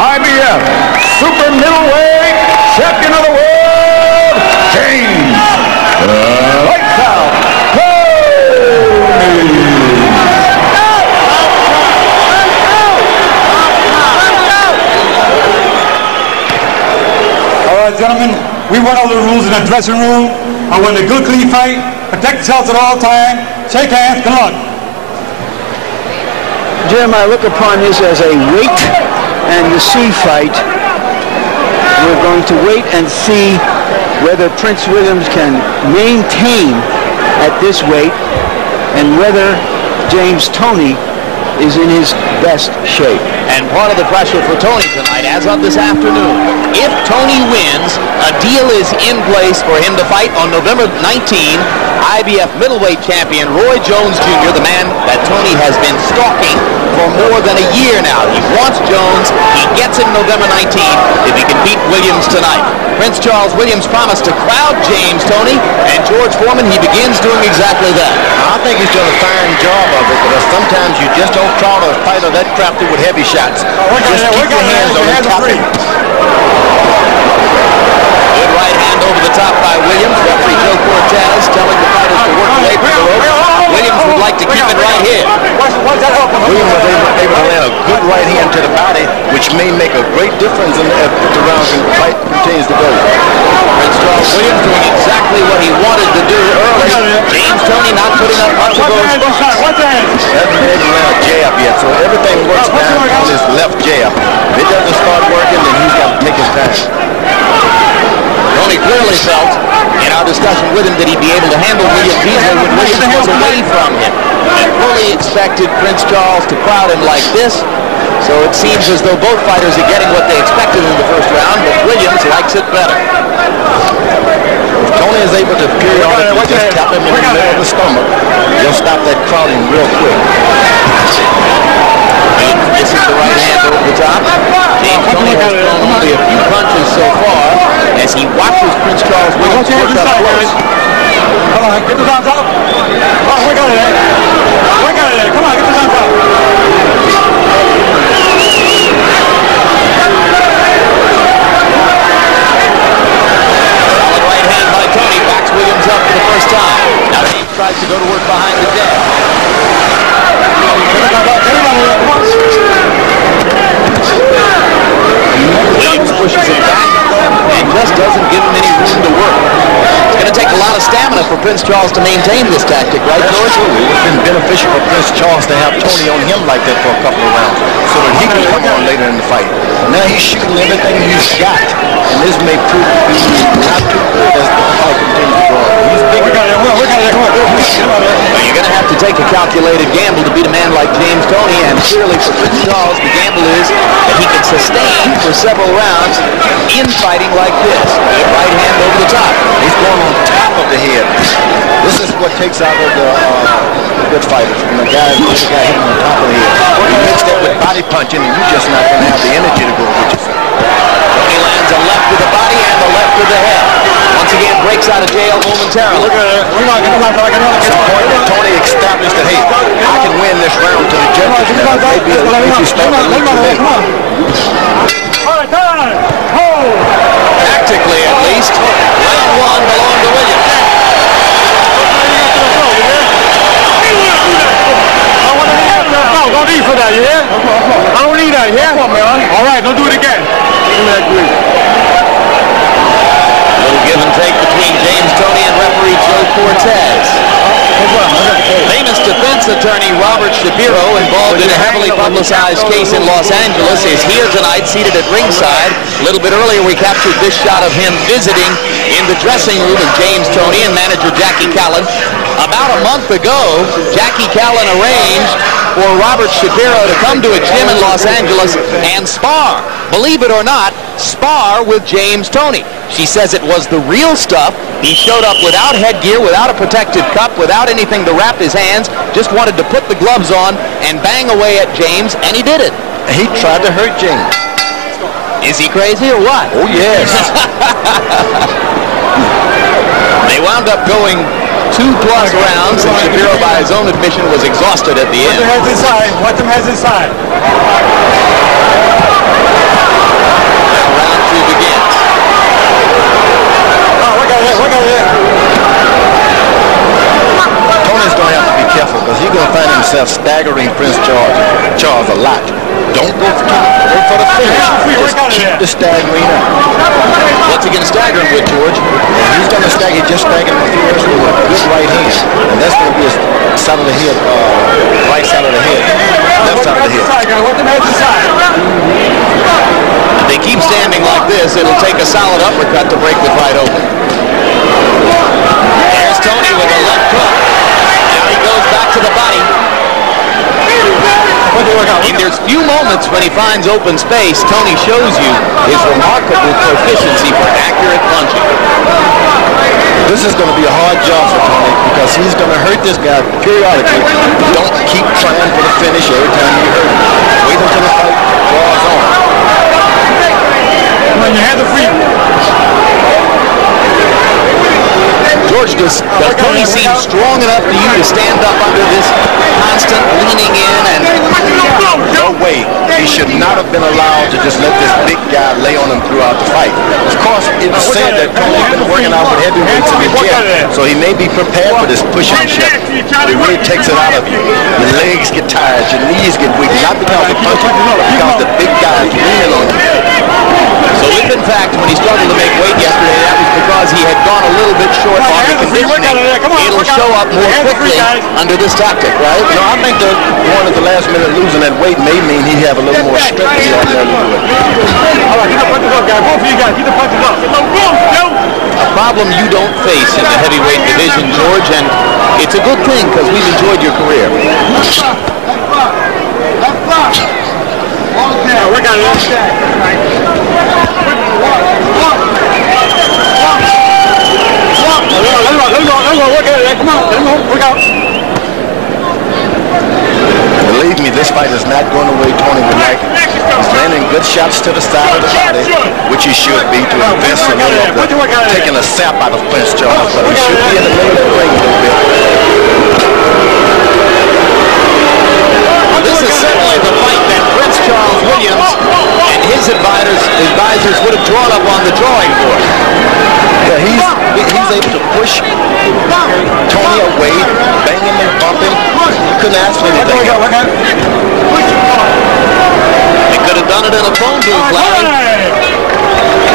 IBF super middleweight champion of the world, James Lights Out Toney. All right, gentlemen, we went over the rules in the dressing room. I want a good, clean fight. Protect yourselves at all times. Shake hands. Good luck. Jim, I look upon this as a wait and see fight. We're going to wait and see whether Prince Williams can maintain at this weight and whether James Toney is in his best shape. And part of the pressure for Toney tonight, as of this afternoon, if Toney wins, a deal is in place for him to fight on November 19, IBF middleweight champion Roy Jones Jr., the man that Toney has been stalking for more than a year now. He wants Jones. He gets him November 19th if he can beat Williams tonight. Prince Charles Williams promised to crowd James Toney, and George Foreman, he begins doing exactly that. I think he's done a fine job of it, but sometimes you just don't crowd a fighter that crafty with heavy shots. Just keep your hands on the top. Good right hand over the top by Williams. Referee Joe Cortez telling the fighters to work away from the rope. Williams would like to keep it right here. Williams was able to land a good right hand to the body, which may make a great difference if the round continues to go. Prince Charles Williams doing exactly what he wanted to do early. James Toney not putting up much of those spots. Hasn't land a jab yet, so everything works down on his left jab. If it doesn't start working, then he's got to take his time. Toney clearly felt in our discussion with him that he'd be able to handle Williams easily when Williams was away from him. He fully expected Prince Charles to crowd him like this, so it seems as though both fighters are getting what they expected in the first round, but Williams likes it better. If Toney is able to periodically just tap him in the middle of the stomach, he'll stop that crowding real quick. This is the right hand over the top. James Toney has thrown only a few punches so far as he watches Prince Charles Williams work up close. Come on, get this on top. Come on, work out of there. Work out of there. Come on, get this on top. Solid right hand by Toney. Backs Williams up for the first time. Now James tries to go to work behind the jab. Williams pushes it back and just doesn't give him any room to work. It's going to take a lot of stamina for Prince Charles to maintain this tactic, right, George? It would have been beneficial for Prince Charles to have Toney on him like that for a couple of rounds so that he can come on later in the fight. Now he's shooting everything he's got, and this may prove to be not too good as the fight continues to go on. He's bigger. Well, you're going to have to take a calculated gamble to beat a man like James Toney, and clearly for Prince Charles, the gamble is that he can sustain for several rounds in fighting like this. Good right hand over the top. He's going on top of the head. This is what takes out of the good fighters. When the guy hitting on top of the head. He mixed that with body punching, and you're just not going to have the energy to go with yourself. Toney lands a left with the body and the left with the head. Once again, breaks out of jail momentarily. Look at it. We're not going to have like another. It's the point that Toney established that, hey, I can win this round to the judges. Maybe if you start to look too late. All right, time. Hold. Tactically, at least, round one belonged to Williams. Don't need for that, you hear? I don't need that, you hear? All right, don't do it again. Little give and take between James Toney and referee Joe Cortez. Famous defense attorney Robert Shapiro, involved in a heavily publicized case in Los Angeles, is here tonight, seated at ringside. A little bit earlier, we captured this shot of him visiting in the dressing room of James Toney and manager Jackie Callan. About a month ago, Jackie Callan arranged for Robert Shapiro to come to a gym in Los Angeles and spar. Believe it or not, spar with James Toney. She says it was the real stuff. He showed up without headgear, without a protective cup, without anything to wrap his hands, just wanted to put the gloves on and bang away at James, and he did it. He tried to hurt James. Is he crazy or what? Oh, yes. They wound up going 2+ rounds, and Shapiro, by his own admission, was exhausted at the end. What them heads inside. What them heads inside. to staggering up. What's he going to stagger him with, George? He's going to stagger, just staggering him first with a good right hand. And that's going to be his side of the head, right side of the head, left side of the head. If they keep standing like this, it'll take a solid uppercut to break the fight open. There's Toney with a left hook. Now he goes back to the body. And there's few moments when he finds open space, Toney shows you his remarkable proficiency for accurate punching. This is going to be a hard job for Toney because he's going to hurt this guy periodically. Don't keep trying for the finish every time you hurt him. Wait until the fight draws on. When your hands are free. George, does Toney seem strong enough to you to stand up under this constant leaning in? And no way. He should not have been allowed to just let this big guy lay on him throughout the fight. Of course, it was said that Toney's been working out with heavyweights in the gym, so he may be prepared for this push and shove. It really takes it out of you. Your legs get tired, your knees get weak, not because of punching, but because the big guy is leaning on you. So if in fact when he struggled to make weight yesterday, that was because he had gone a little bit short on the conditioning, it'll show up more quickly under this tactic, right? No, I think that going at the last minute losing that weight may mean he have a little more strength to get out there and do it. All right, get the punches up, guys. Both of you guys, get the punches up. A problem you don't face in the heavyweight division, George, and it's a good thing because we've enjoyed your career. Work on it. Believe me, this fight is not going the way Toney would like it. He's landing good shots to the side of the body, which he should be to invest a little bit, taking a sap out of Prince Charles, but he should be in the middle of the ring a little bit. This is certainly the fight that Prince Charles Williams and his advisors would have drawn up on the drawing board. Yeah, he's able to push Toney away, bang him and bump him. He couldn't ask for anything. They could have done it in a phone booth, Larry.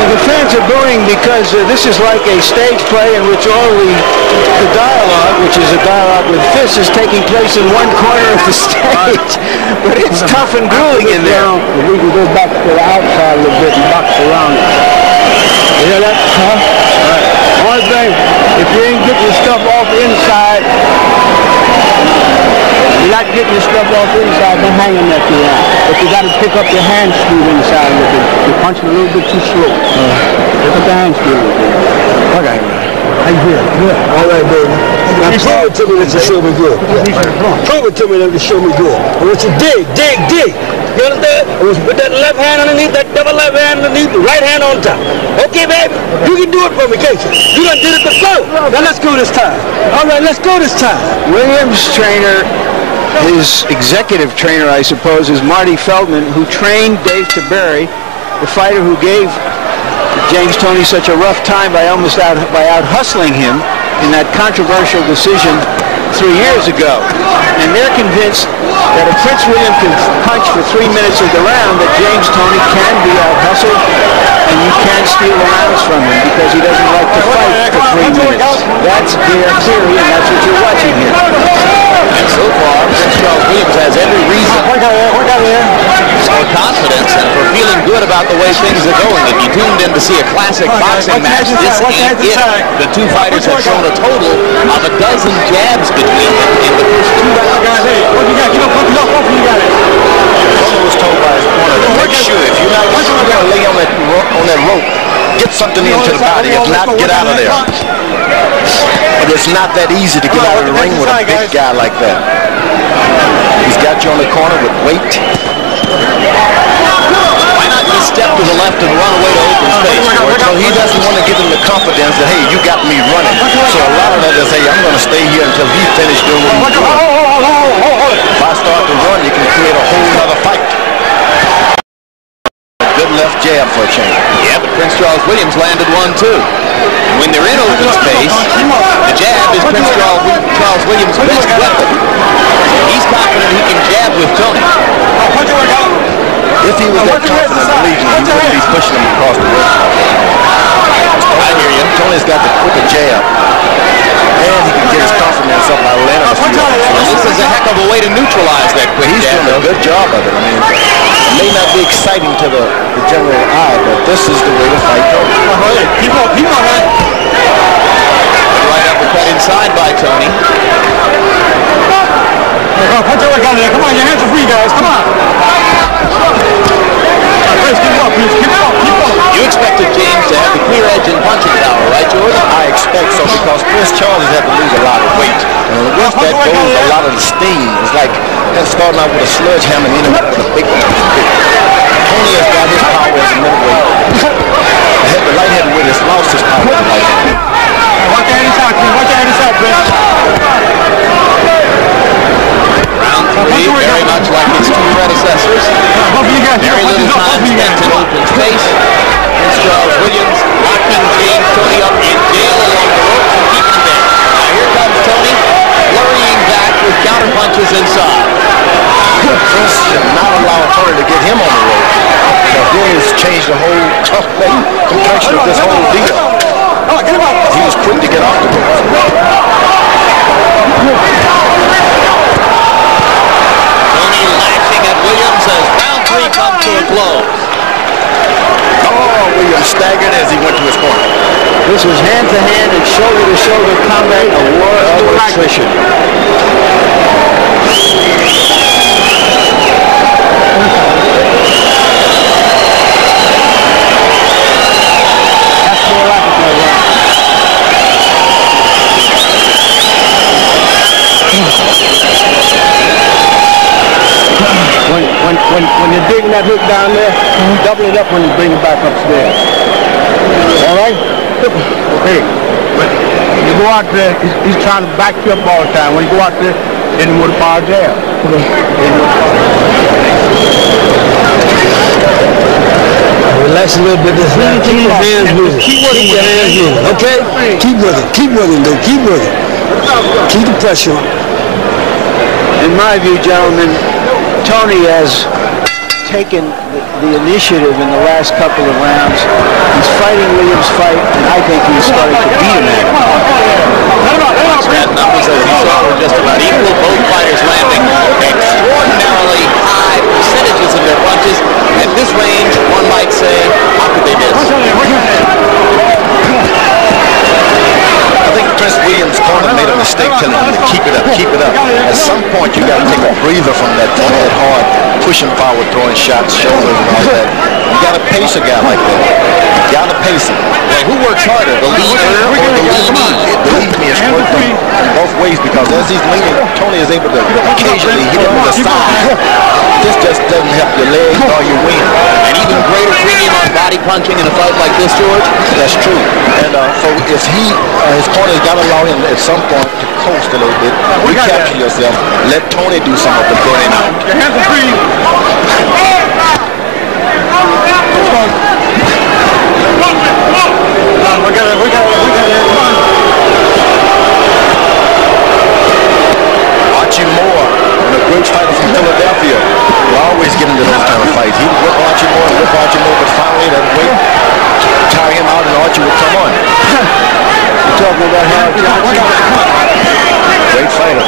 The fans are booing because this is like a stage play in which all the dialogue, which is a dialogue with fists, is taking place in one corner of the stage. But it's tough and grueling in there. We can go back to the outside a little bit and box around. You hear that? Huh? One thing, if you ain't getting your stuff off the inside, you're not getting your stuff off the inside, don't hang them that too long. But you got to pick up your hand screw inside a little bit. You're punching a little bit too slow. Pick up the hand screw a little bit. Okay. How you feel? Good. All right, baby. Now prove it to me that you show me good. Prove it to me that you show me good. I want you dig. You understand? I want you to put that left hand underneath, that double left hand underneath, the right hand on top. Okay, baby? You can do it for me, can't you? You done did it before. Now let's go this time. All right, let's go this time. Williams' trainer, his executive trainer, I suppose, is Marty Feldman, who trained Dave Taberry, the fighter who gave James Toney such a rough time by out hustling him in that controversial decision 3 years ago. And they're convinced that if Prince William can punch for 3 minutes of the round, that James Toney can be out-hustled and you can steal the rounds from him because he doesn't like to fight for 3 minutes. That's their theory, and that's what you're watching here. And so far, Prince Charles Williams has every reason for confidence and for feeling good about the way things are going. If you tuned in to see a classic boxing match, this ain't it. The two fighters have shown a total of a dozen jabs between them in the first 2 rounds. What you got? Get up, off you got it. Toney was told by his corner to make sure if you're not going to lay on that rope, get something into the body. If not, get out of there. But it's not that easy to get out of the ring with a big guy like that. He's got you on the corner with weight. Why not just step to the left and run away to open space? Well, he doesn't want to give him the confidence that, hey, you got me running. So a lot of that is, hey, I'm going to stay here until he's finished doing what he's doing. If I start to run, you can create a whole other fight. A good left jab for a change. Yeah, but Prince Charles Williams landed one too. When they're in open space, the jab is Prince Charles Williams' best weapon. He's confident he can jab with Toney. If he was that confident in the legion, he wouldn't be pushing him across the ring. I hear you. Tony's got the quicker jab. And he can get his confidence up by landing a few. This is a heck of a way to neutralize that quick He's jab. doing a good job of it. I mean, it may not be exciting to the general eye, but this is the way to fight Tony. Keep on, man. Right uppercut inside by Toney. Punch your way out of there. Come on, your hands are free, guys. Come on. Chris, keep up, please. Keep up. You expected James to have the clear edge and punching power, right, George? I expect so because Chris Charles has had to lose a lot of weight. And with that goes a lot of the steam. It's like starting out with a sledgehammer and ending up with a big one. Tony has got his power as a middleweight. The light heavyweight has lost his power as a light heavyweight. Watch your head inside, Chris. Watch your head inside, Chris. Round 3, very much like its two predecessors. Very little time spent in open space. Here's Charles Williams locking James Toney up in jail along the ropes and keeping him there. Now here comes Toney, flurrying back with counter punches inside. Chris should not allow Toney to get him on the rope. Because then he's changed the whole complexion of this whole deal. He was quick to get off the rope. Williams as round 3 comes to a close. Oh, Williams staggered as he went to his corner. This was hand-to-hand and shoulder-to-shoulder combat, a war of attrition. When you're digging that hook down there, double it up when you bring it back upstairs. All right? Okay. When you go out there, he's trying to back you up all the time. When you go out there, hit him with a power jab. Relax a little bit this time. Keep your hands moving. Keep your hands moving. Okay? Keep with it. Keep with it, dude. Keep with it. Keep the pressure on. In my view, gentlemen, Toney has taken the initiative in the last couple of rounds. He's fighting Williams' fight, and I think he's starting to beat him at it. Stat numbers, as you saw, were just about equal. Both fighters landing extraordinarily high percentages of their punches. At this range, one might say, how could they miss? I think Prince Williams' corner made a mistake telling him to keep it up, keep it up. At some point, you got to take a breather from that hard, pushing forward, throwing shots, shoulders, and all that. You got to pace a guy like that. You got to pace him. Well, who works harder, the leader or the leadee? The leading is worked both ways because as he's leaning, Toney is able to occasionally hit him with a side. This just doesn't help your legs or your wing. An even greater premium on body punching in a fight like this, George? That's true. And so if his corner's got to allow him at some point to coast a little bit, recapture yourself, let Toney do some of the burning out. Your hands are free. We got it. Come on. Archie Moore, a great fighter from Philadelphia, will always get into those kind of fights. He would whip Archie Moore, but finally that weight tire him out and Archie would come on. You're talking about Howard Johnson? Great fighter.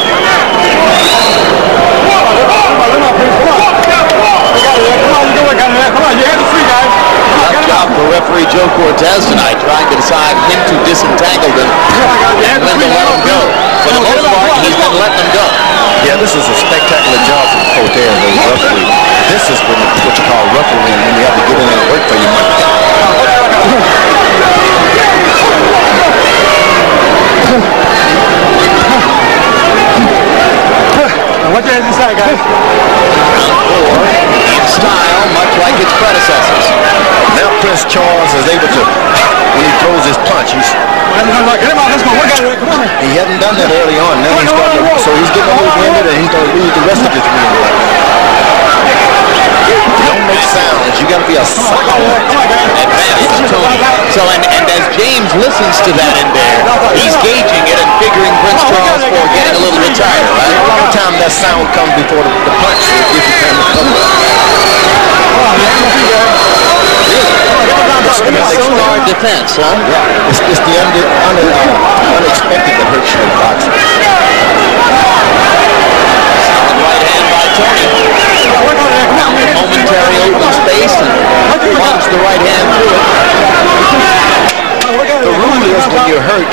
Come on, your hands are free, guys. Tough job for referee Joe Cortez tonight, trying to decide when to disentangle them and when to let them go. For the most part, he's been letting them go. Yeah, this is a spectacular job from Cortez as a referee. This is what you call refereeing when you have to get in there and work for your money. Watch your hands inside, guys. Round 4, in style, much like its predecessors. Now Prince Charles is able to, when he throws his punch, Get him out, let's go. We got it. Come on. he hadn't done that early on. Now he's starting to, so he's getting a little winded and he's going to lose the rest of his wind. Don't make sounds. You got to be a solid Advantage to Toney. So, and as James listens to that in there. He's gauging it and figuring Prince Charles for getting a little bit tired, right? A lot of time that sound comes before the punch, so it gives you time to cover up. It's guard defense, huh? Yeah, it's the unexpected that hurts you in boxing. Right hand by Toney. Momentary open space and plunge the right hand through it. The rule is when you're hurt,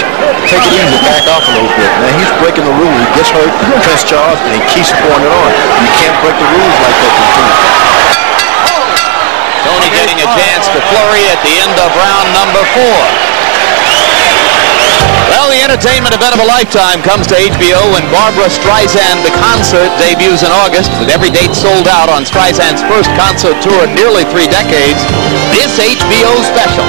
take it easy, back off a little bit. Now he's breaking the rule. He gets hurt, Prince Charles, and he keeps pouring it on. You can't break the rules like that continuously. Toney getting a chance to flurry at the end of round number 4. Well, the entertainment event of a lifetime comes to HBO when Barbra Streisand, The Concert, debuts in August. With every date sold out on Streisand's first concert tour in nearly 3 decades, this HBO special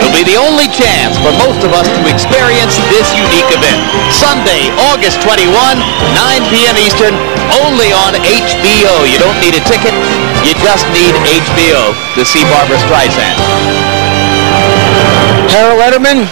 will be the only chance for most of us to experience this unique event. Sunday, August 21, 9 p.m. Eastern, only on HBO. You don't need a ticket. You just need HBO to see Barbra Streisand. Harold Letterman,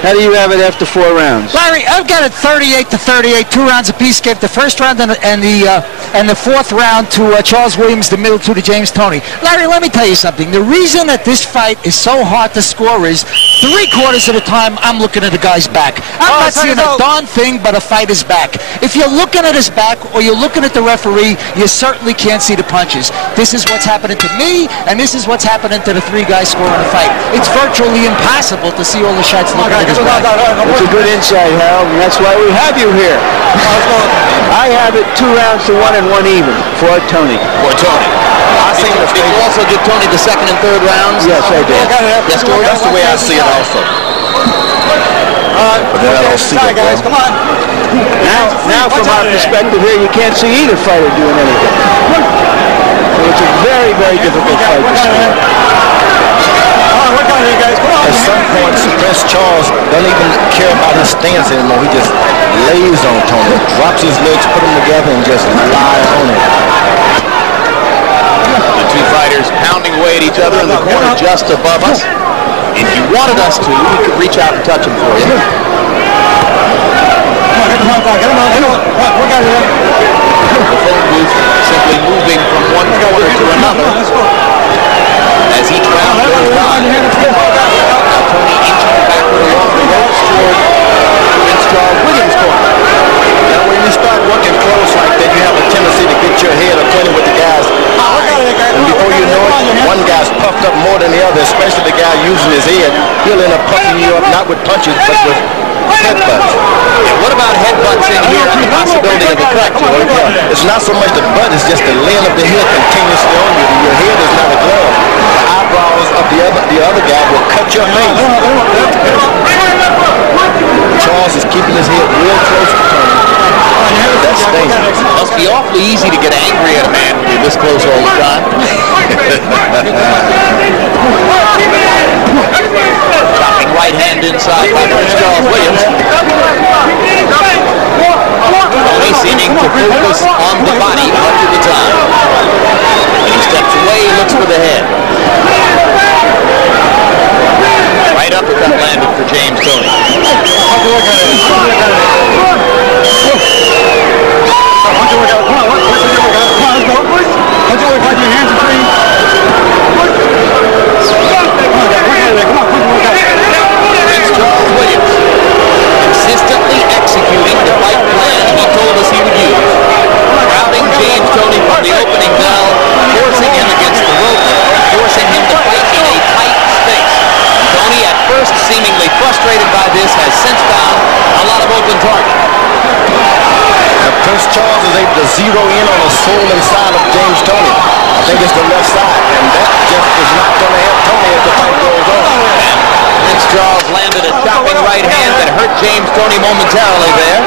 how do you have it after 4 rounds? Larry, I've got it 38-38, 2 rounds apiece. Gave the first round and the 4th round to Charles Williams, the middle 2 to James Toney. Larry, let me tell you something. The reason that this fight is so hard to score is 3/4 of the time I'm looking at a guy's back. I'm not seeing a darn thing but a fighter's back. If you're looking at his back or you're looking at the referee, you certainly can't see the punches. This is what's happening to me, and this is what's happening to the 3 guys scoring a fight. It's virtually impossible to see all the shots looking at his back. It's a good insight, Harold, and that's why we have you here. I have it 2 rounds to 1 and 1 even for Toney. For Toney. Did you also give Toney the 2nd and 3rd rounds? Yes, I did. Yes, that's the way I see it also. But then I don't see it, guys. Come on. Now from our perspective here, you can't see either fighter doing anything. So it's a very, very difficult fight to see. At some point, Prince Charles doesn't even care about his stance anymore. He just lays on Toney, drops his legs, put them together, and just lie on it. The 2 fighters pounding away at each other in the corner just above us. If you wanted us to, we could reach out and touch them for you. The phone booth simply moving from one corner to another as each round goes by. Now Toney inching backward along the ropes toward Prince Charles Williams' corner. Now when you start working close like that, you have a tendency to get your head acquainted with the guys. And before you know it, one guy's puffed up more than the other, especially the guy using his head. He'll end up puffing you up, not with punches, but with headbutts. Yeah, what about headbutts in here and the possibility of a cut? It's not so much the butt, it's just the laying of the head continuously on you. Your head is not a glove. The eyebrows of the other guy will cut your face. Charles is keeping his head real close to Toney. That's dangerous. Must be awfully easy to get angry at a man when you're this close all the time. Dropping right hand inside by Prince Charles Williams. Toney seeming to focus on the body much of the time. When he steps away, he looks for the head. Right uppercut landed for James Toney. Prince Charles Williams consistently executing the fight plan he told us he would use. Crowding James Toney from the opening bell, forcing him against the rope, forcing him to fight in a tight space. Toney, at first seemingly frustrated by this, has since found a lot of open target. Prince Charles is able to zero in on the soul inside of James Toney. I think it's the left side, and that just is not going to help Toney as the fight goes on. And Prince Charles landed a chopping right hand that hurt James Toney momentarily there.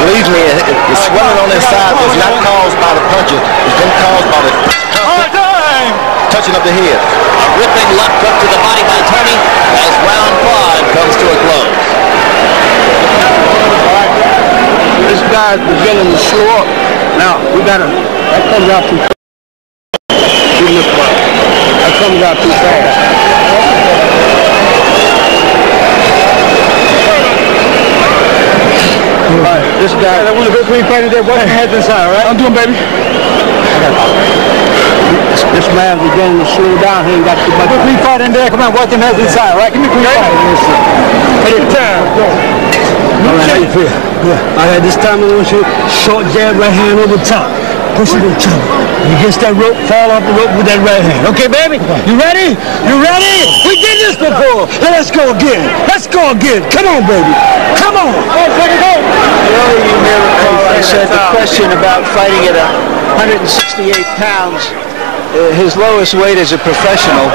Believe me, the swelling on his side was not caused by the punches. It's been caused by the touching of the head. A ripping left hook to the body by Toney as round 5 comes to a close. This guy's beginning to slow up. Now, we got to, that comes out too fast. That comes out too fast. This guy. I want to go clean fight in there. Work your heads inside, all right? I'm doing, baby. This man's beginning to slow down. He ain't got too much. Go clean fight in there. Come on, work your heads inside, all right? Give me a clean fight. Take your time. All right, how you feel? Good. All right, this time I want you short jab, right hand over top. Push it in trouble. You against that rope, fall off the rope with that right hand. Okay, baby? You ready? You ready? We did this before. Let's go again. Let's go again. Come on, baby. Come on. Earlier you may recall I said the question about fighting at 168 pounds, his lowest weight as a professional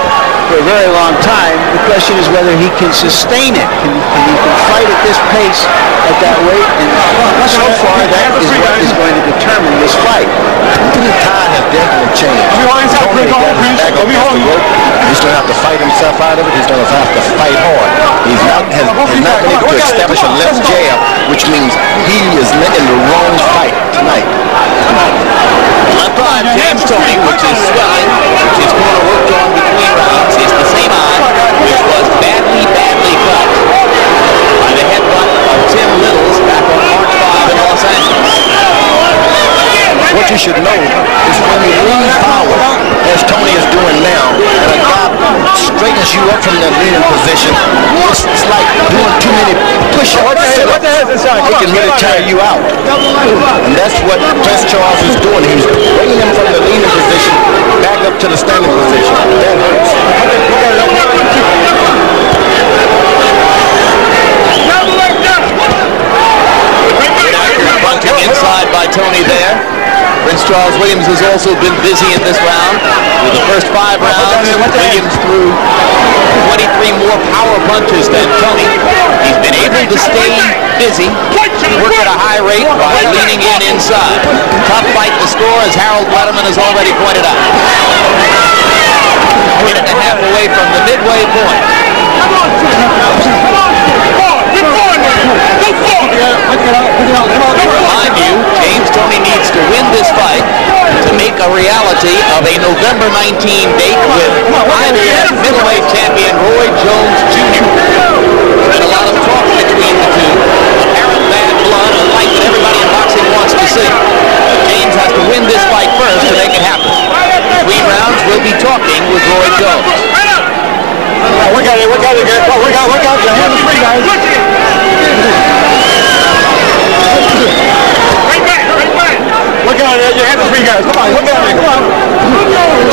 for a very long time. The question is whether he can sustain it. Can he fight at this pace at that weight? And so far, that is what is going to determine this fight. The tide has definitely changed. Toney got his back up against the rope. He's going to have to fight himself out of it. He's going to have to fight hard. He's not been able to establish a left jab, which means he is in the wrong fight tonight. Left eye of James Toney, which is swelling, which his corner worked on between rounds, is the same eye which was badly cut by the headbutt of Tim Littles back on March 5 in Los Angeles. What you should know is when you lean forward, as Toney is doing now, and a guy straightens you up from that leaning position, it's like doing too many push-ups. It can really tire you out. And that's what Prince Charles is doing. He's bringing him from the leaning position back up to the standing position. That hurts. Bunting inside by Toney there. Prince Charles Williams has also been busy in this round. With the first 5 rounds, Williams threw 23 more power punches than Toney. He's been able to stay busy, work at a high rate while leaning in inside. Tough fight to score, as Harold Letterman has already pointed out. Minute and a half away from the midway point. To remind you, James Toney needs to win this fight to make a reality of a November 19 date with IBF middleweight champion Roy Jones Jr. There's been a lot of talk between the two. Apparent bad blood, a fight that everybody in boxing wants to see. But James has to win this fight first to make it happen. Between rounds, we'll be talking with Roy Jones. Work out, work out, work out. Your hands free, guys. Look out there, your hands are free, guys. Come on, look out there, come on.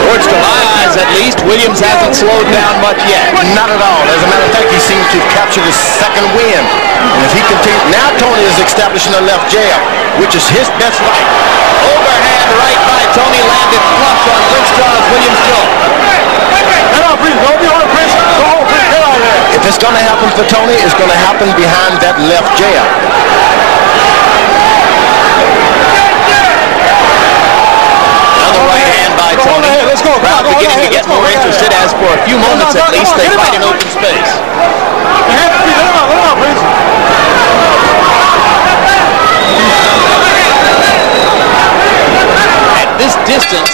Towards to my eyes, at least, Williams hasn't slowed down much yet. Not at all. As a matter of fact, he seems to have captured his second win. And if he continues, now Toney is establishing a left jab, which is his best fight. Overhand right by Toney landed flush on Prince Charles Williams' jaw. Get out, Prince. Don't be on Prince. Go home, Prince. Get out there. If it's going to happen for Toney, it's going to happen behind that left jab. Crowd beginning to get more interested as for a few moments at least they fight in open space. At this distance,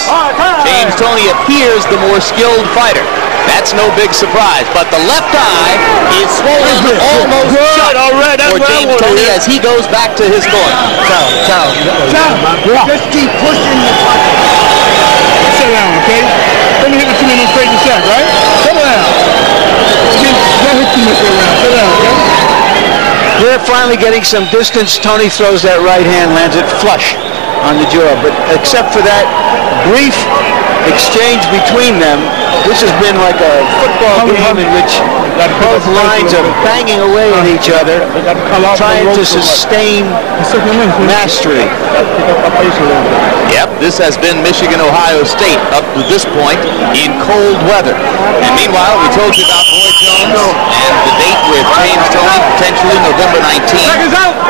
James Toney appears the more skilled fighter. That's no big surprise, but the left eye is swollen almost shut for James Toney as he goes back to his corner. Just keep pushing the fight. Sit down, okay? Let me hit the 2 minutes straight in the sack, right? Sit down. Don't hit too much around. Sit down, okay? They're finally getting some distance. Toney throws that right hand, lands it flush on the jaw. But except for that brief exchange between them, this has been like a football game in which both lines are banging away at each other, trying to sustain mastery. Yep, this has been Michigan-Ohio State up to this point in cold weather. And meanwhile, we told you about Roy Jones and the date with James Toney, potentially November 19th.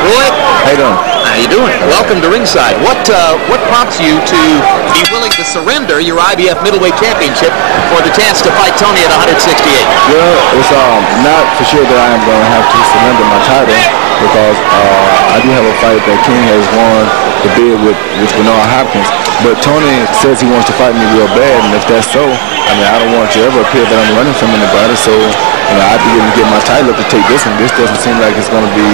Roy, How you doing? how you doing? Welcome to ringside. What prompts you to be willing to surrender your IBF middleweight championship for the chance to fight Toney at 168? Well, it's not for sure that I am going to have to surrender my title because I do have a fight that King has won the bid with Bernard Hopkins. But Toney says he wants to fight me real bad, and if that's so, I mean, I don't want to ever appear that I'm running from anybody. So I'd be able to get my title up to take this one. This doesn't seem like it's going to be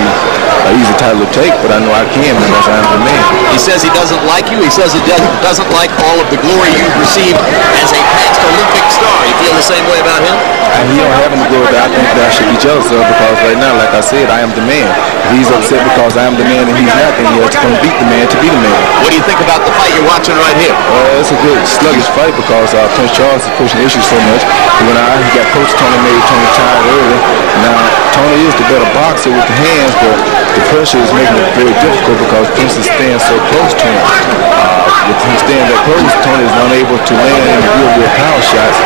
an easy title to take, but I know I can because I am the man. He says he doesn't like you. He says he doesn't like all of the glory you've received as a past Olympic star. You feel the same way about him? He don't have any glory that I think that I should be jealous of, because right now, like I said, I am the man. If he's upset because I am the man and he's not, then he has to come beat the man to be the man. What do you think about the fight you're watching right here? It's a good sluggish fight because Prince Charles is pushing issues so much. He got Coach Toney, made Toney tired early. Now, Toney is the better boxer with the hands, but the pressure is making it very difficult because Prince is staying so close to him. With him staying that close, Toney is unable to land any real power shots,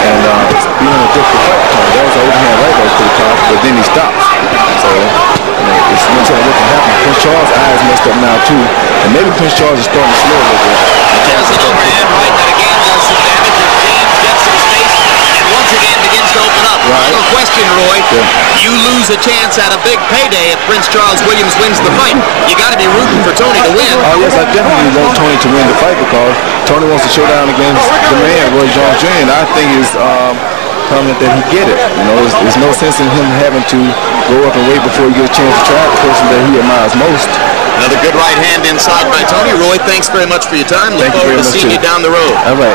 and it's being a difficult fight for Toney. That was an overhand right that was pretty powerful, but then he stops. So, it's no telling what can happen. Prince Charles' eyes messed up now too, and maybe Prince Charles is starting to slow a little bit. There's an overhand right that again does some damage as James gets some space and once again begins to open up. Right. Final question, Roy. You lose a chance at a big payday if Prince Charles Williams wins the fight. You got to be rooting for Toney to win. Oh yes, I definitely want Toney to win the fight because Toney wants to show down against the man, Roy Jones Jr., and I think it's prominent that he get it. There's no sense in him having to go up and wait before he gets a chance to try the person that he admires most. Another good right hand inside by Toney. Roy, thanks very much for your time. Look forward to seeing you down the road. All right.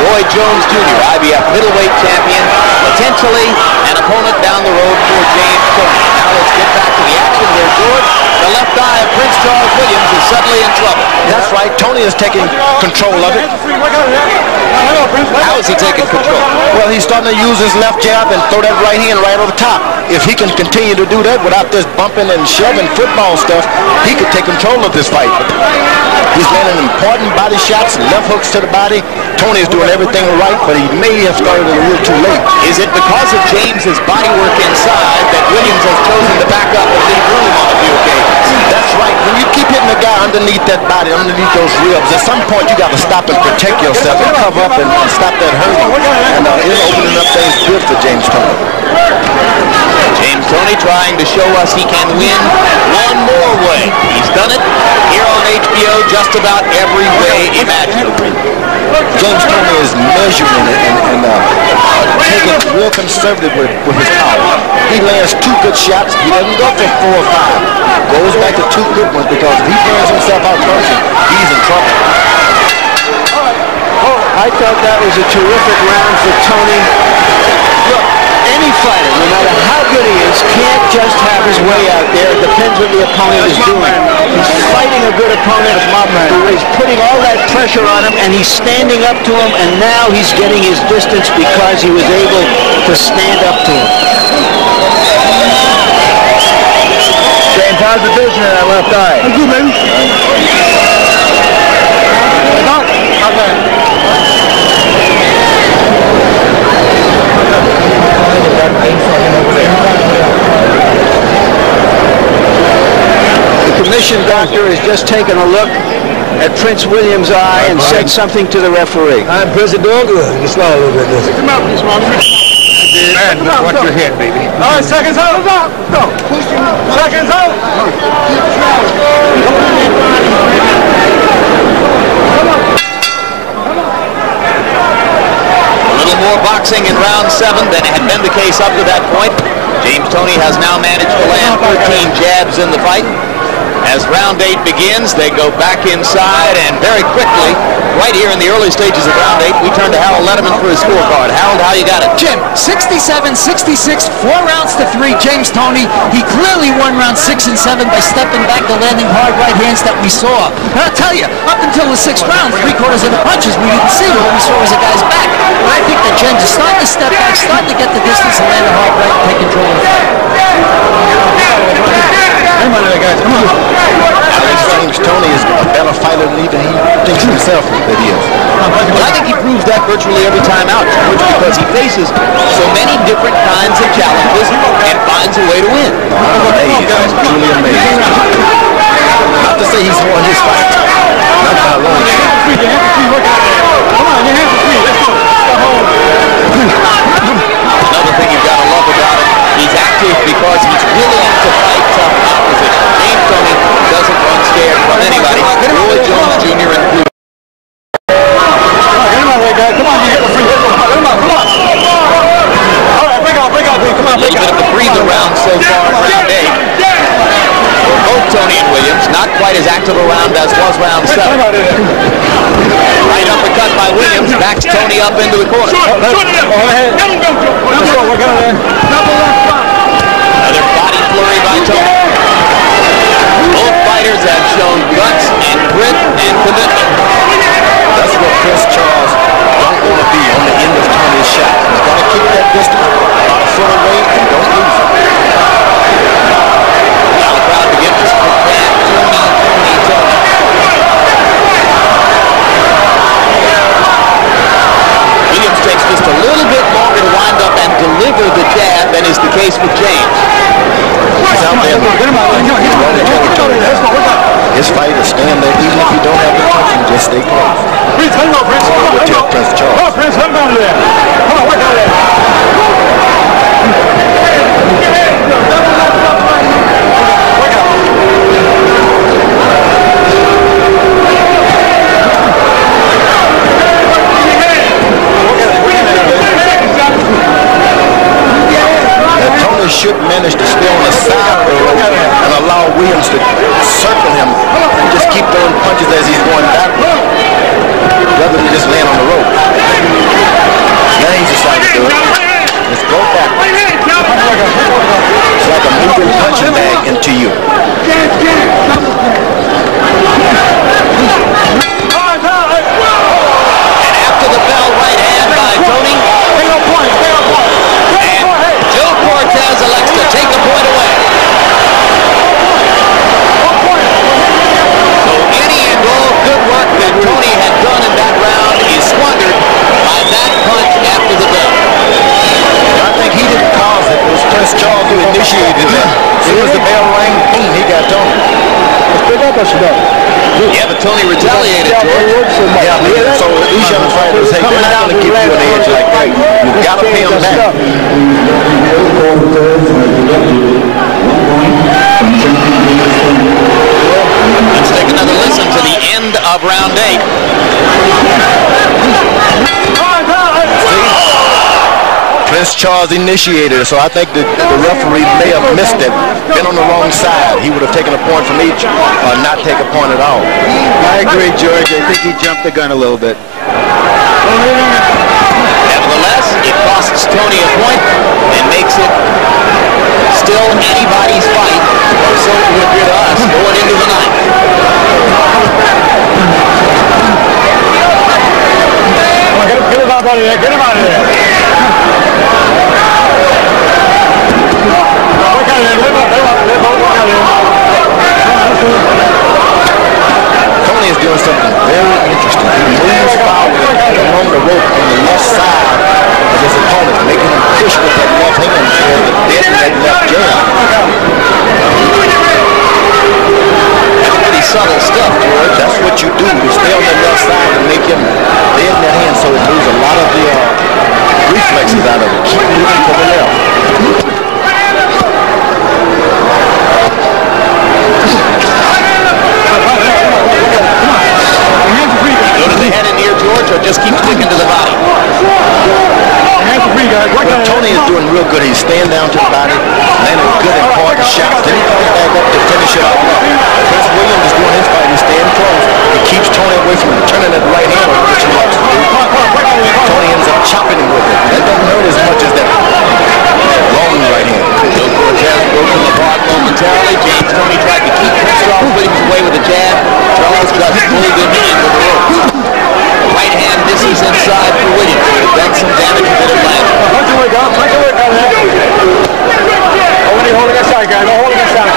Roy Jones Jr., IBF middleweight champion, potentially an opponent down the road for James Toney. Now let's get back to the action here, George. The left eye of Prince Charles Williams is suddenly in trouble. That's right. Toney is taking control of it. How is he taking control? Well, he's starting to use his left jab and throw that right hand right over the top. If he can continue to do that without this bumping and shoving football stuff, he could take control of this fight. He's landing important body shots, left hooks to the body. Toney is doing everything right, but he may have started a little too late. Is it because of James's body work inside that Williams has chosen to back up and leave room on a few occasions? That's right. When you keep hitting the guy underneath that body, underneath those ribs, at some point you got to stop and protect yourself and cover up and stop that hurting. And it's opening up things good for James Toney. James Toney trying to show us he can win one more way. He's done it here on HBO just about every way imaginable. James Toney is measuring it and taking it real conservative with his power. He lands 2 good shots. He doesn't go for 4 or 5. Goes back to 2 good ones because if he burns himself out punching, he's in trouble. I thought that was a terrific round for Toney. Look, any fighter, no matter how good he is, can't just have his way out there. It depends what the opponent is doing. He's fighting a good opponent. He's putting all that pressure on him, and he's standing up to him, and now he's getting his distance because he was able to stand up to him. James, how's the vision of that left eye? Good, baby. The commission doctor has just taken a look at Prince Williams' eye and said something to the referee. I'm Prince of doing good. You slow a little bit. Come out, please, Mom. Man, watch your head, baby. All right, seconds out. Go. Seconds out. A little more boxing in round 7 than had been the case up to that point. James Toney has now managed to land 13 jabs in the fight. As round 8 begins, they go back inside, and very quickly, right here in the early stages of round 8, we turn to Harold Letterman for his scorecard. Harold, how you got it? Jim, 67-66, 4 rounds to 3. James Toney, he clearly won round 6 and 7 by stepping back to landing hard right hands that we saw. And I'll tell you, up until the 6th round, 3/4 of the punches we didn't see. What we saw was a guy's back. But I think that James is starting to step back, starting to get the distance and land a hard right and take control of the fight. Come on, guys. Come on. James Toney is a better fighter than even he thinks himself that he is. Well, I think he proves that virtually every time out, George, because he faces so many different kinds of challenges and finds a way to win. Amazing. Truly amazing. Not to say he's won his fight. Not by a long shot. Come on, your hands are free. Let's go. Another thing you've got to love about him, he's active because he's willing to fight tough opposition. James Toney doesn't run scared from anybody. Roy Jones Jr. included. Come on, guys. Come on, you get the free hit. Come on. All right. of a round as was round 7. Right uppercut by Williams, backs Toney up into the corner. Another body flurry by Toney. Both fighters have shown guts and grit and commitment. That's what Prince Charles don't want to be on the end of Toney's shot. He's got to keep that distance, about a foot away, and don't lose it. Now the crowd begins to chant Toney. Williams takes just a little bit longer to wind up and deliver the jab than is the case with James. He's out there. His fight is stand there, even if you don't have the punch, you just stay close. Prince, hang on, Prince. Prince Charles. Come on, Prince, come down there. Come on, work out there. Should manage to stay on the side and allow Williams to circle him and just keep throwing punches as he's going backward, rather than just land on the rope. Now he's decided to do it. Let's go back. It's like a moving punching bag into you. And after the bell, right hand by Toney. Cortez elects to take the point away. So any and all good work that Toney had done in that round is squandered by that punch after the bell. I think he didn't cause it. It was Prince Charles who initiated that. As soon as the bell rang, boom, he got Toney. Yeah, but Toney retaliated, George. Yeah, so these young fighters, hey, they're not going to give you an edge like that. You've got to pay them back. Let's take another listen to the end of round 8. Prince Charles initiated it, so I think the referee may have missed it, been on the wrong side. He would have taken a point from each or not take a point at all. I agree, George. I think he jumped the gun a little bit. Nevertheless, it costs Toney a point and makes it still anybody's fight, or so it would appear to us, going into the ninth. Get him out of there. Get him out of there. Toney is doing something very interesting. He moves forward along the rope on the left side of his opponent, making him push with that left hand toward the dead and that left jab. That's pretty subtle stuff, George. That's what you do. You stay on the left side and make him dead in that hand so it moves a lot of the reflexes out of it. Keep moving to the left. Go to the head and ear, George, or just keep sticking to the body? Well, Toney is doing real good. He's staying down to the body, landing good and hard shots. Then he comes back up to finish it off. Prince Williams is doing his fight. He's staying close. He keeps Toney away from turning that right hand, which he likes to do. Toney ends up chopping him with it. That doesn't hurt as much as that long right hand. Joe Cortez broke him apart momentarily. James Toney tried to keep Prince Charles Williams away with a jab. Charles just pulled him in with the ropes. Right hand misses inside for Williams. It has done some damage to the leg. Punch your way down. Punch your way down there. Hold it inside, guys. Hold it inside.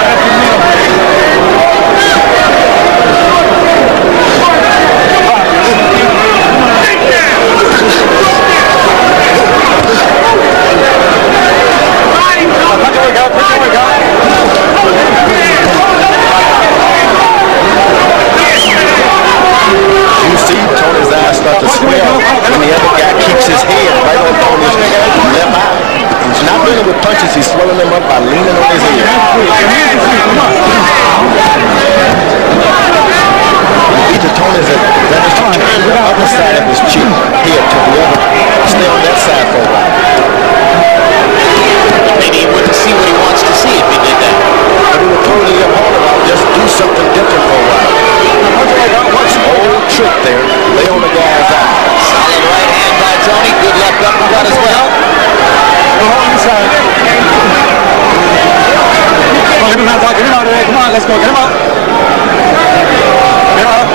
You see Toney's eyes start to swell when the other guy keeps his head right on Toney's left eye. He's not dealing with punches, he's swelling them up by leaning on his head. Either Toney's advantage to turn the other side of his cheek here to the other, stay on that side for a while. Maybe he wouldn't see what he wants to see if he did that. But he would totally opponent, I'll just do something different for a while. good left uppercut as well. Go hold inside. Come on, get him out of there. Come on, let's go. Get him out. Get him out.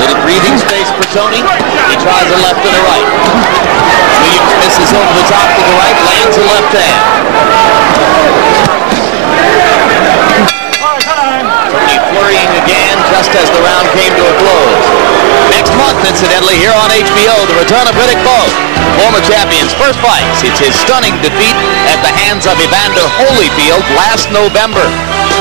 Little breathing space for Toney. He tries a left and a right. Williams misses over the top to the right, lands a left hand. Toney flurrying again just as the round came to a close. Next month, incidentally, here on HBO, the return of Riddick Bowe, former champion's first fight. It's his stunning defeat at the hands of Evander Holyfield last November.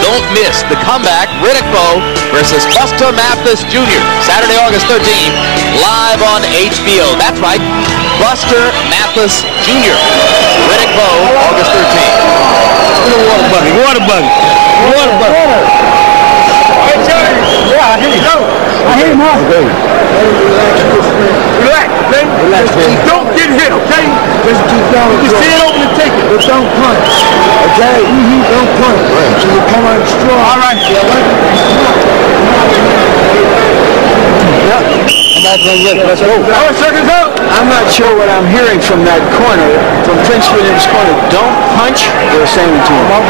Don't miss the comeback, Riddick Bowe versus Buster Mathis Jr., Saturday, August 13th, live on HBO. That's right, Buster Mathis Jr., Riddick Bowe, August 13th. Water buggy, water buggy, water buggy. Yeah, I hear you. I hear him out. Okay. Relax, okay? Relax, man. Don't get hit, okay? Just keep down. You can stand over and take it, but don't punch. Okay? Don't punch. Right. So you come out strong. All right. Let's go. I'm not sure what I'm hearing from that corner, from Prince William's corner. Don't punch, they're saying to him. Now,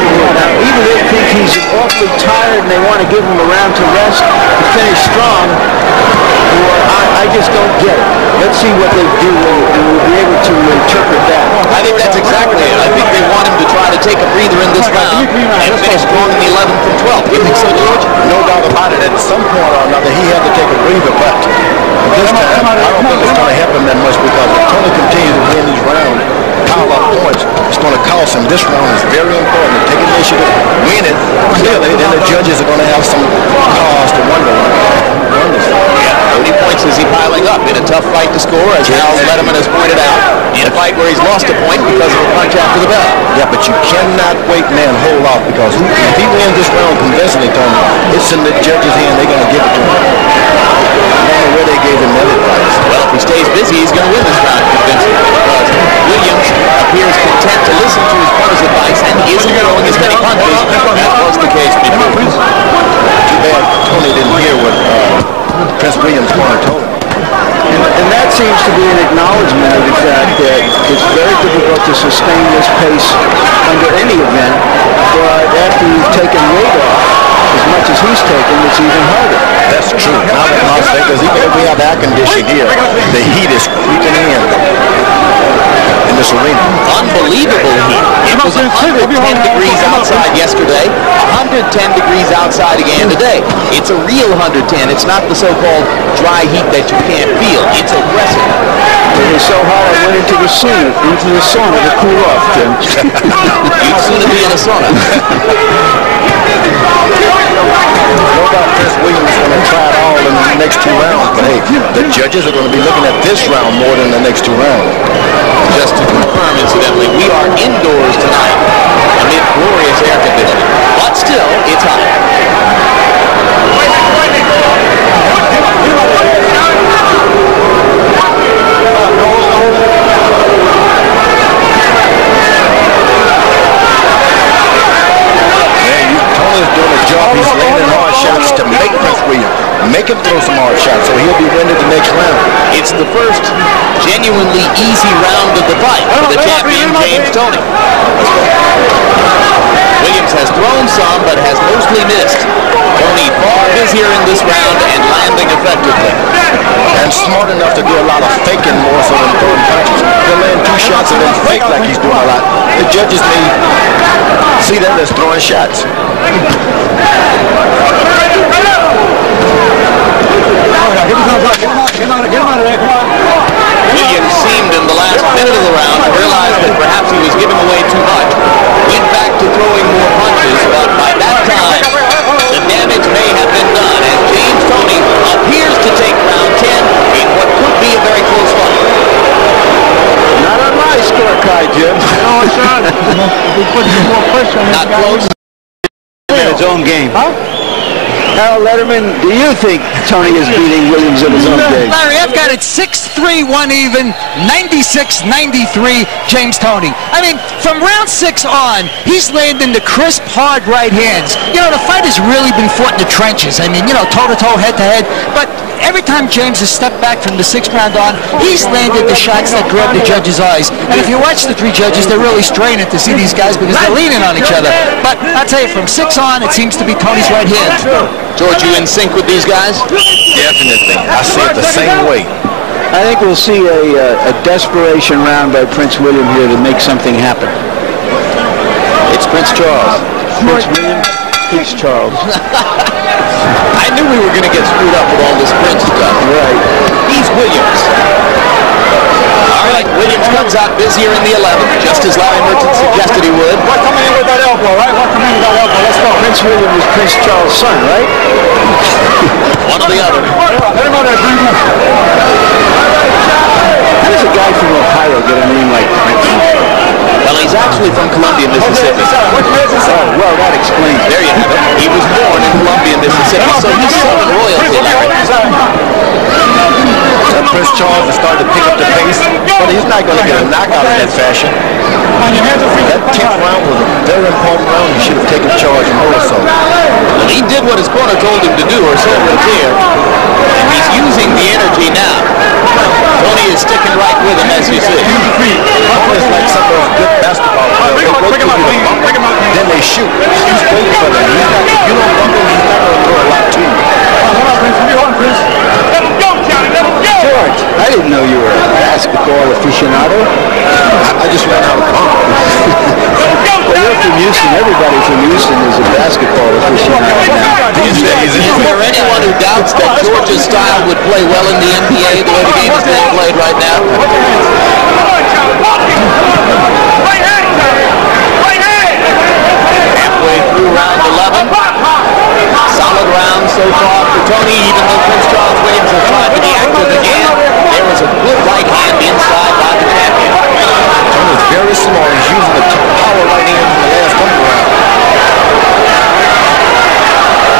either they think he's awfully tired and they want to give him a round to rest to finish strong, or I just don't get it. Let's see what they do, and we'll be able to interpret that. I think that's exactly it. I think they want him to try to take a breather in this round and finish strong in the 11th and 12th. You think so, George? No doubt about it. At some point or another, he had to take a breather, but this time, I don't think it's going to happen that much because if Toney continues to win these rounds, pile up points, it's going to cost him. This round is very important. Take initiative, win it, clearly, then the judges are going to have some cause to wonder. How many points is he piling up in a tough fight to score, as Hal Letterman has pointed out, in a fight where he's lost a point because of a punch after the bell? Yeah, but you cannot wait, man, hold off, because if he wins this round convincingly, Toney, it's in the judges' hand. They're going to give it to him. I don't know where they gave him that advice. Well, if he stays busy, he's going to win this round convincingly, because Williams appears content to listen to his corner's advice and he isn't throwing as many punches as was the case before. Too bad Toney didn't hear what Prince Williams' corner told him. And that seems to be an acknowledgement of the fact that it's very difficult to sustain this pace under any event, but after you've taken weight off, as much as he's taken, it's even harder. That's true. Now in Las Vegas, even if we have air conditioning here, the heat is creeping in this arena. Unbelievable heat. It was 110 degrees outside yesterday, 110 degrees outside again today. It's a real 110. It's not the so-called dry heat that you can't feel. It's aggressive. It was so hot I went into the sauna to cool off, Jim. You'd sooner be in a sauna. No doubt Prince Williams is going to try it all in the next two rounds, but hey, the judges are going to be looking at this round more than the next two rounds. Just to confirm, incidentally, we are indoors tonight amid glorious air conditioning, but still, it's hot. Toney's doing a job. He's landing hard shots to make Prince Williams. Make him throw some hard shots so he'll be winning the next round. It's the first genuinely easy round of the fight for the champion, James Toney. Williams has thrown some, but has mostly missed. Toney far busier in this round and landing effectively. And smart enough to do a lot of faking more so than throwing punches. He'll land two shots and then fake like he's doing a lot. The judges may see that as throwing shots. Williams seemed in the last minute of the round to realize that perhaps he was giving away too much. Went back to throwing more punches, but by that time, the damage may have been done, and James Toney appears to take round 10 in what could be a very close fight. Not on my scorecard, Jim. No, it's not. We put some more pressure on Not close. In his own game. Harold Letterman, do you think Toney is beating Williams in his own game? Larry, I've got it 6-3, 1 even, 96-93, James Toney. I mean, from round 6 on, he's landing the crisp, hard right hands. You know, the fight has really been fought in the trenches. I mean, you know, toe-to-toe, head-to-head. But every time James has stepped back from the 6th round on, he's landed the shots that grab the judges' eyes. And if you watch the 3 judges, they're really straining to see these guys because they're leaning on each other. But I'll tell you, from 6 on, it seems to be Toney's right hand. George, you in sync with these guys? Definitely. I see it the same way. I think we'll see a desperation round by Prince William here to make something happen. It's Prince Charles. Prince William, Prince Charles. I knew we were going to get screwed up with all this Prince stuff. Right. He's Williams. All right, Williams comes out busier in the 11th, just as Larry Merchant suggested he would. What's coming in with that elbow, right? What's coming in with that elbow? Let's go. Prince William is Prince Charles' son, right? One or the other. Let him out there, Green. How does a guy from Ohio get a name like Prince? Well, he's actually from Columbia, Mississippi. Oh, well, that explains it. There you have it. He was born in Columbia, Mississippi, so he's Southern royalty, Larry. Prince Charles has started to pick up the pace, but he's not going to get a knockout in that fashion. That 10th round was a very important round. He should have taken charge more so. Well, he did what his corner told him to do, or so it would appear. And he's using the energy now. Toney is sticking right with him, as you see. Toney's like some of those good basketball players. They go through the bump, then they shoot. He's waiting for them. If you don't bump him, he's not going to throw a lot to you. George, I didn't know you were a basketball aficionado. I just ran out of pump. Well, you're from Houston. Everybody from Houston is a basketball aficionado now. These days, Is there anyone who doubts that George's style would play well in the NBA the way the game is being played right now? Halfway through round 11. Solid round so far for Toney, even though Prince Charles Williams has tried to be active again. There is a good right hand inside by the champion. Toney's very small. He's using the power right hand in the last couple rounds.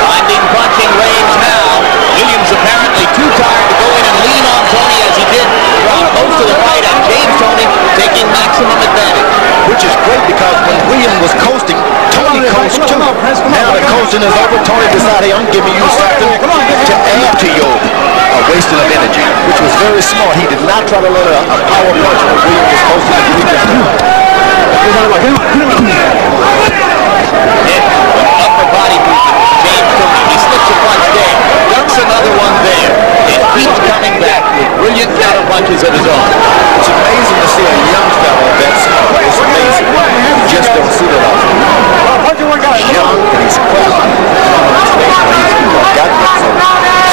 Finding punching range now. Williams apparently too tired to go in and lean on Toney as he did throughout most of the fight, and James Toney taking maximum advantage. Which is great because when Williams was coasting, Toney coached too. Now the coasting is over. Toney decided, I'm giving you something to add to your wasting of energy, which was very smart. He did not try to let a power punch when Williams was coasting. Upper body movement, James Toney. He slips a punch there, ducks another one there, and keeps coming back with brilliant counter punches of his own. It's amazing to see a young fellow that smart. It's amazing. You just don't see that often. He's young and he's quick.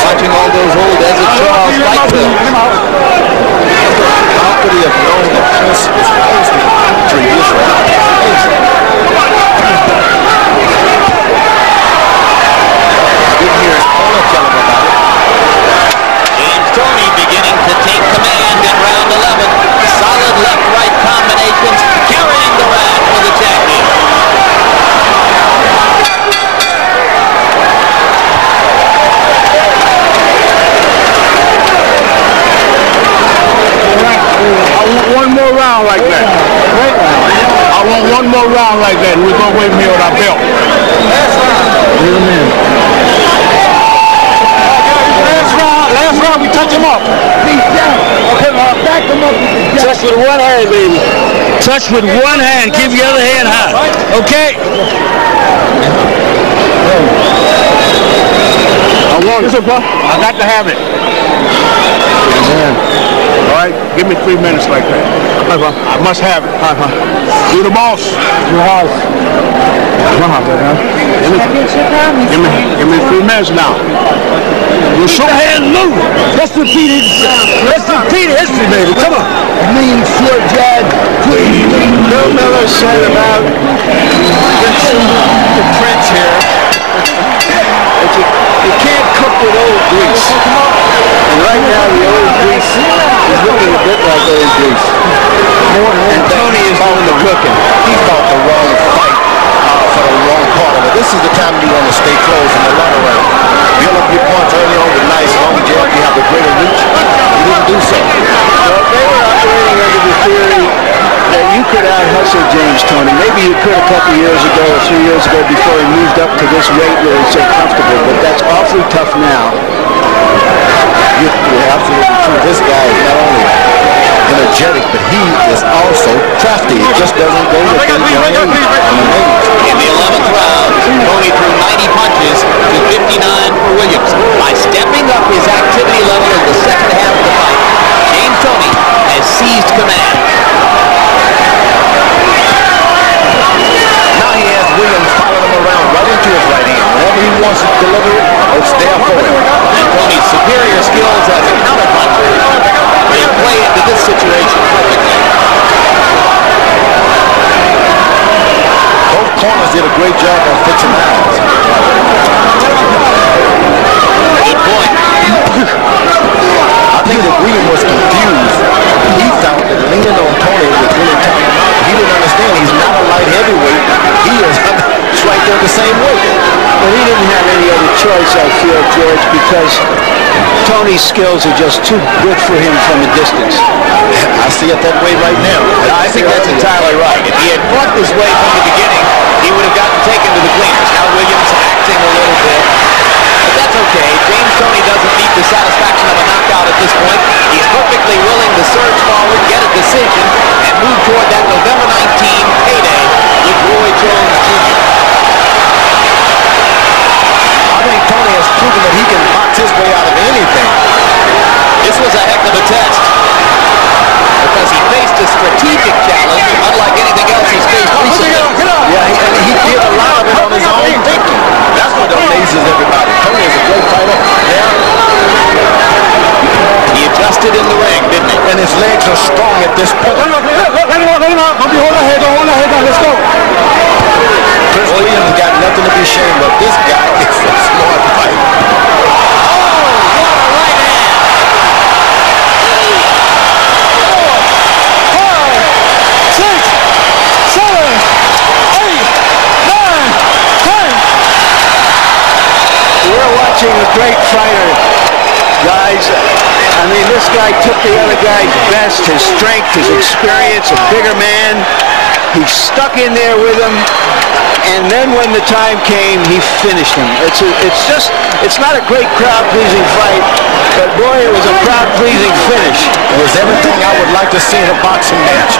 Watching all those old Desert Charles fight films. How could he have known that Prince was coasting 3 years ago? I didn't hear his corner tell him about it. James Toney beginning to take command in round 11. Solid left-right combinations carrying the round for the champion. I want one more round like that. I want one more round like that. We're going to wait me on our belt. Last round, we touch him up. Okay, back him up. Touch with one hand, baby. Touch with one hand. Keep your other hand high. Okay? I want it. I got to have it. All right, give me 3 minutes like that. I must have it. You the boss. Your house. Give me 3 minutes now. You show hands loose. Let's repeat it. Let's repeat history, baby. Come on. Mean foot jab. Bill Miller said about the Prince here. You can't cook with old grease. And right now the old grease is looking a bit like old grease. And Toney is doing the cooking. He fought the wrong fight for the wrong part of it. This is the time you want to stay close in the latter round. Build up your punch early on with nice long jab. You have a greater reach. You out-hustle James Toney. Maybe he could a couple years ago, a few years ago, before he moved up to this weight where he's so comfortable, but that's awfully tough now. You're absolutely true. This guy is not only energetic, but he is also crafty. It just doesn't go with his young age. In the 11th round, Toney threw 90 punches to 59 for Williams. By stepping up his activity level in the second half of the fight, James Toney has seized command. Now he has Williams following him around right into his right hand. Whenever he wants to deliver it, it's there for him. And Toney's superior skills as a counterpuncher may play into this situation perfectly. Both corners did a great job on fixing eyes. Good point. I think that Williams was confused. He thought that leaning on Toney was really tying him out. He didn't understand he's not a light heavyweight. He is right there the same way. But he didn't have any other choice, I feel, George, because Toney's skills are just too good for him from a distance. I see it that way right now. I think that's entirely right. If he had fought this way from the beginning, he would have gotten taken to the cleaners. Now Williams acting a little bit. But that's okay. James Toney doesn't need the satisfaction of a knockout at this point. He's perfectly willing to surge forward, get a decision, and move toward that November 19 payday with Roy Jones Jr. I think Toney has proven that he can box his way out of anything. This was a heck of a test because he faced a strategic challenge unlike anything else he's faced recently. Yeah, and he did a lot of it on his own thinking. That's what amazes everybody. Toney is a great fighter. Yeah. He adjusted in the ring, didn't he? And his legs are strong at this point. Let him out. Hold the head down. Let's go. Chris Williams got nothing to be ashamed of. This guy is a smart fighter. A great fighter, guys. I mean, this guy took the other guy's best, his strength, his experience, a bigger man. He stuck in there with him, and then when the time came, he finished him. It's not a great crowd-pleasing fight, but boy, it was a crowd-pleasing finish. It was everything I would like to see in a boxing match.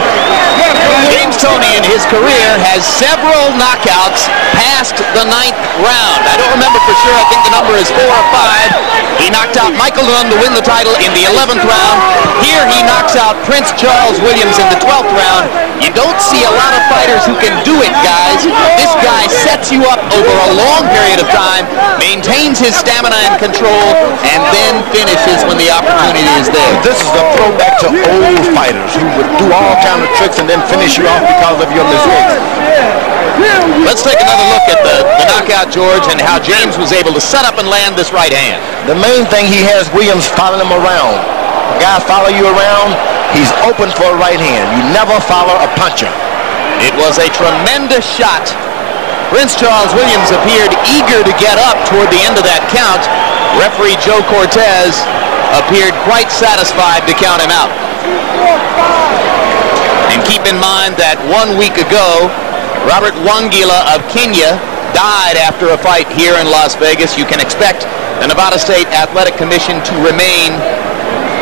James Toney in his career has several knockouts past the 9th round. I don't remember for sure. I think the number is 4 or 5. He knocked out Michael Nunn to win the title in the 11th round. Here he knocks out Prince Charles Williams in the 12th round. You don't see a lot of fighters who can do it, guys. This guy sets you up over a long period of time, maintains his stamina and control, and then finishes when the opportunity is there. This is a throwback to old fighters who would do all kinds of tricks and then finish you off because of your mistakes. Let's take another look at the knockout, George, and how James was able to set up and land this right hand. The main thing, he has Williams following him around. A guy follow you around, he's open for a right hand. You never follow a puncher. It was a tremendous shot. Prince Charles Williams appeared eager to get up toward the end of that count. Referee Joe Cortez appeared quite satisfied to count him out. And keep in mind that 1 week ago, Robert Wangila of Kenya died after a fight here in Las Vegas. You can expect the Nevada State Athletic Commission to remain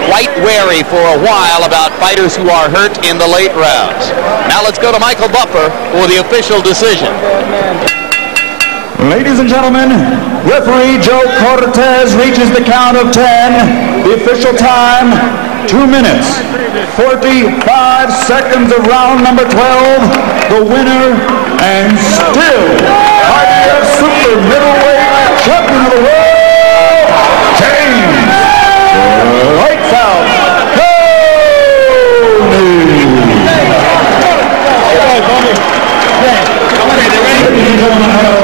quite wary for a while about fighters who are hurt in the late rounds. Now let's go to Michael Buffer for the official decision. Ladies and gentlemen, referee Joe Cortez reaches the count of 10. The official time, 2 minutes, 45 seconds of round number 12. The winner, and still IBF super middleweight champion of the world, James Lights Out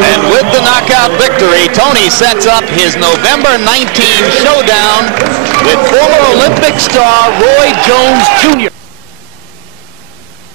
And with the knockout victory, Toney sets up his November 19 showdown with former Olympic star Roy Jones Jr.